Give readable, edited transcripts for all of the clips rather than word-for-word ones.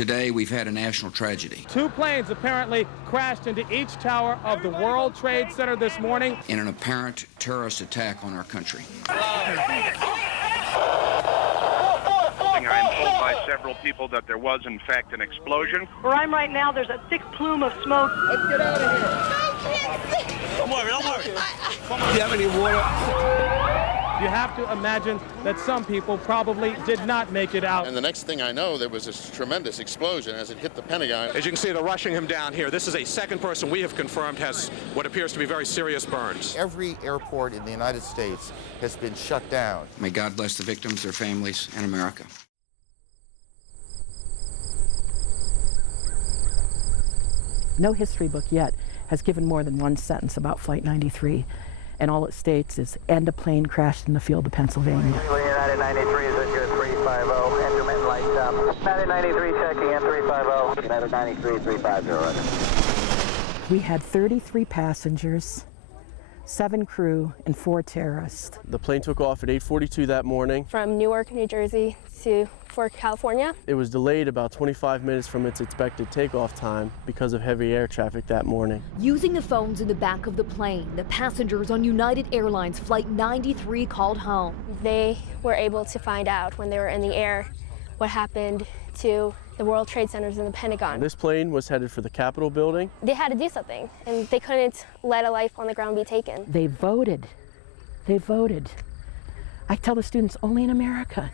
Today, we've had a national tragedy. Two planes apparently crashed into each tower of the World Trade Center this morning in an apparent terrorist attack on our country. I am told by several people that there was, in fact, an explosion. Where I'm right now, there's a thick plume of smoke. Let's get out of here. Don't worry. Do you have any water? You have to imagine that some people probably did not make it out. And the next thing I know, there was this tremendous explosion as it hit the Pentagon. As you can see, they're rushing him down here. This is a second person we have confirmed has what appears to be very serious burns. Every airport in the United States has been shut down. May God bless the victims, their families, and America. No history book yet has given more than one sentence about Flight 93, and all it states is, and a plane crashed in the field of Pennsylvania. United 93 is at good 350, intermittent light stop. United 93 checking in 350. United 93 350. We had 33 passengers, 7 crew, and 4 terrorists. The plane took off at 8:42 that morning. From Newark, New Jersey to Fort California. It was delayed about 25 minutes from its expected takeoff time because of heavy air traffic that morning. Using the phones in the back of the plane, the passengers on United Airlines Flight 93 called home. They were able to find out when they were in the air what happened to the World Trade Centers and the Pentagon. This plane was headed for the Capitol building. They had to do something, and they couldn't let a life on the ground be taken. They voted. They voted. I tell the students, only in America.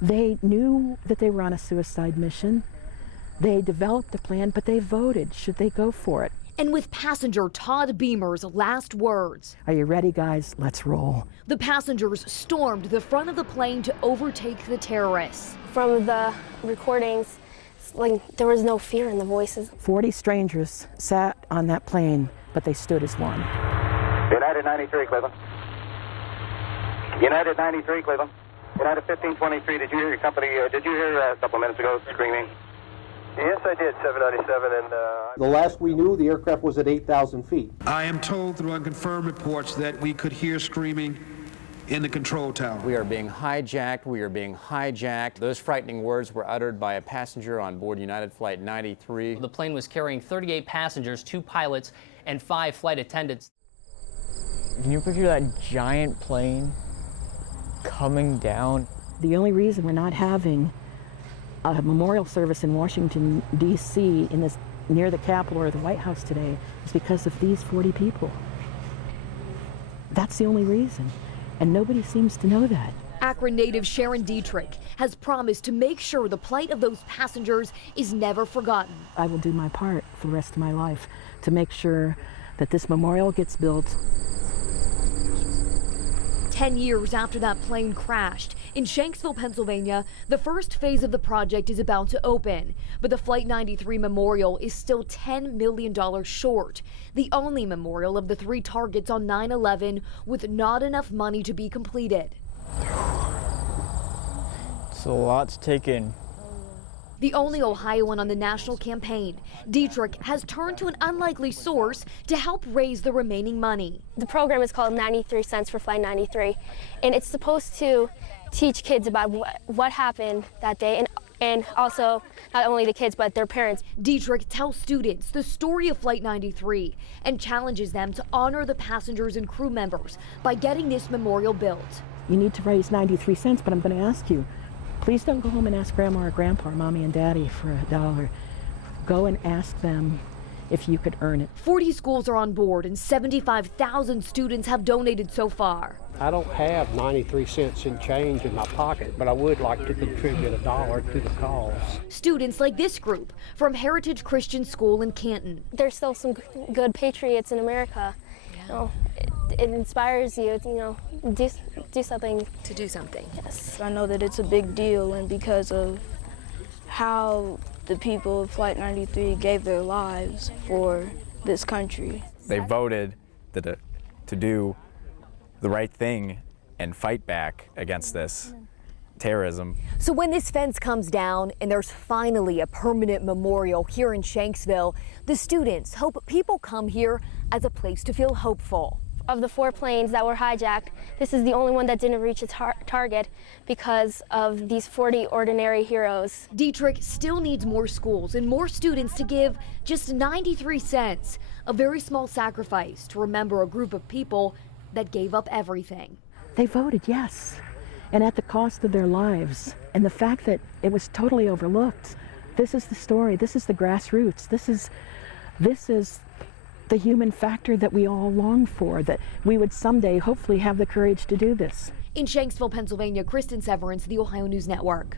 They knew that they were on a suicide mission. They developed a plan, but they voted. Should they go for it? And with passenger Todd Beamer's last words. Are you ready, guys? Let's roll. The passengers stormed the front of the plane to overtake the terrorists. From the recordings, like there was no fear in the voices. 40 strangers sat on that plane, but they stood as one. United 93, Cleveland. United 93, Cleveland. United 1523, did you hear your company, did you hear a couple minutes ago screaming? Yes, I did, 797, and... The last we knew, the aircraft was at 8,000 feet. I am told through unconfirmed reports that we could hear screaming in the control tower. We are being hijacked. We are being hijacked. Those frightening words were uttered by a passenger on board United Flight 93. The plane was carrying 38 passengers, 2 pilots, and 5 flight attendants. Can you picture that giant plane coming down? The only reason we're not having a memorial service in Washington, D.C. near the Capitol or the White House today is because of these 40 people. That's the only reason. And nobody seems to know that. Akron native Sharon Dietrich has promised to make sure the plight of those passengers is never forgotten. I will do my part for the rest of my life to make sure that this memorial gets built. 10 years after that plane crashed, in Shanksville, Pennsylvania, the first phase of the project is about to open, but the Flight 93 memorial is still $10 million short, the only memorial of the 3 targets on 9/11 with not enough money to be completed. It's a lot to take in. The only Ohioan on the national campaign, Dietrich has turned to an unlikely source to help raise the remaining money. The program is called 93 Cents for Flight 93, and it's supposed to teach kids about what happened that day, and also not only the kids but their parents. Dietrich tells students the story of Flight 93 and challenges them to honor the passengers and crew members by getting this memorial built. You need to raise 93 cents, but I'm going to ask you, please don't go home and ask Grandma or Grandpa or Mommy and Daddy for $1. Go and ask them if you could earn it. 40 schools are on board and 75,000 students have donated so far. I don't have 93 cents in change in my pocket, but I would like to contribute $1 to the cause. Students like this group from Heritage Christian School in Canton. There's still some good patriots in America. You know, it inspires you, do something. To do something. Yes. I know that it's a big deal, and because of how the people of Flight 93 gave their lives for this country. They voted to do the right thing and fight back against this terrorism. So when this fence comes down and there's finally a permanent memorial here in Shanksville, the students hope people come here as a place to feel hopeful. of the 4 planes that were hijacked, this is the only one that didn't reach its target because of these 40 ordinary heroes. Dietrich still needs more schools and more students to give just 93 cents, a very small sacrifice to remember a group of people that gave up everything. They voted yes, and at the cost of their lives. And the fact that it was totally overlooked. This is the story. This is the grassroots. This is the human factor that we all long for, that we would someday hopefully have the courage to do this. In Shanksville, Pennsylvania, Kristen Severance, the Ohio News Network.